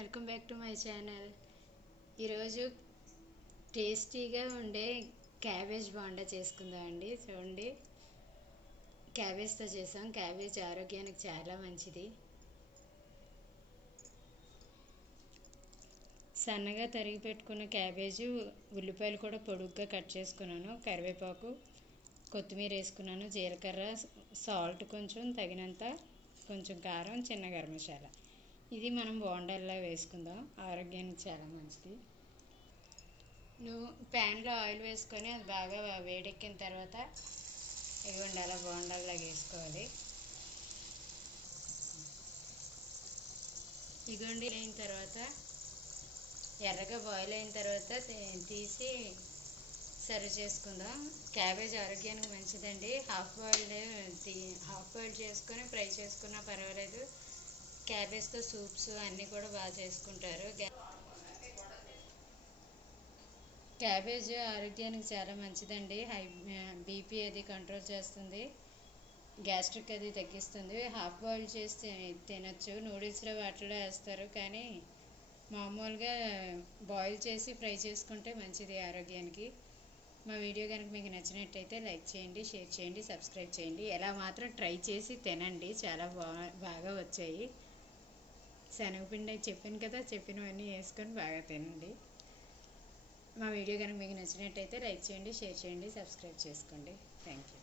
Welcome back to my channel. ఈరోజు టేస్టీగా ఉండే క్యాబేజ్ బాండా చేసుకుందాం అండి. చూడండి. క్యాబేజ్తో చేసాం. క్యాబేజ్ ఆరోగ్యానికి చాలా మంచిది. సన్నగా తరిగి పెట్టుకున్న క్యాబేజీ ఉల్లిపాయలు కూడా పొడుగ్గా కట్ చేసుకున్నాను. కరివేపాకు కొత్తిమీర వేసుకున్నాను. జీలకర్ర సాల్ట్ కొంచెం తగినంత కొంచెం కారం చిన్న గరం మసాలా. ఇది మనం బోండాల్లో వేసుకుందాం. ఆరోగ్యానికి చాలా మంచిది. నువ్వు ప్యాన్లో ఆయిల్ వేసుకొని అది బాగా వేడెక్కిన తర్వాత ఇవ్వండి అలా బోండాల్లాగా వేసుకోవాలి. ఇగోండి అయిన తర్వాత ఎర్రగా బాయిల్ అయిన తర్వాత తీసి సర్వ్ చేసుకుందాం. క్యాబేజ్ ఆరోగ్యానికి మంచిదండి. హాఫ్ బాయిల్డ్ హాఫ్ బాయిల్ చేసుకొని ఫ్రై చేసుకున్నా పర్వాలేదు. క్యాబేజ్తో సూప్స్ అన్నీ కూడా బాగా చేసుకుంటారు. క్యాబేజ్ ఆరోగ్యానికి చాలా మంచిదండి. హై బీపీ అది కంట్రోల్ చేస్తుంది. గ్యాస్ట్రిక్ అది తగ్గిస్తుంది. హాఫ్ బాయిల్ చేసి తినచ్చు. నూడిల్స్లో వాటిలో వేస్తారు. కానీ మామూలుగా బాయిల్ చేసి ఫ్రై చేసుకుంటే మంచిది ఆరోగ్యానికి. మా వీడియో కనుక మీకు నచ్చినట్టయితే లైక్ చేయండి షేర్ చేయండి సబ్స్క్రైబ్ చేయండి. ఎలా మాత్రం ట్రై చేసి తినండి. చాలా బాగా బాగా వచ్చాయి. శనగపిండి చెప్పాను కదా చెప్పినవన్నీ వేసుకొని బాగా తినండి. మా వీడియో కనుక మీకు నచ్చినట్టయితే లైక్ చేయండి షేర్ చేయండి సబ్స్క్రైబ్ చేసుకోండి. Thank you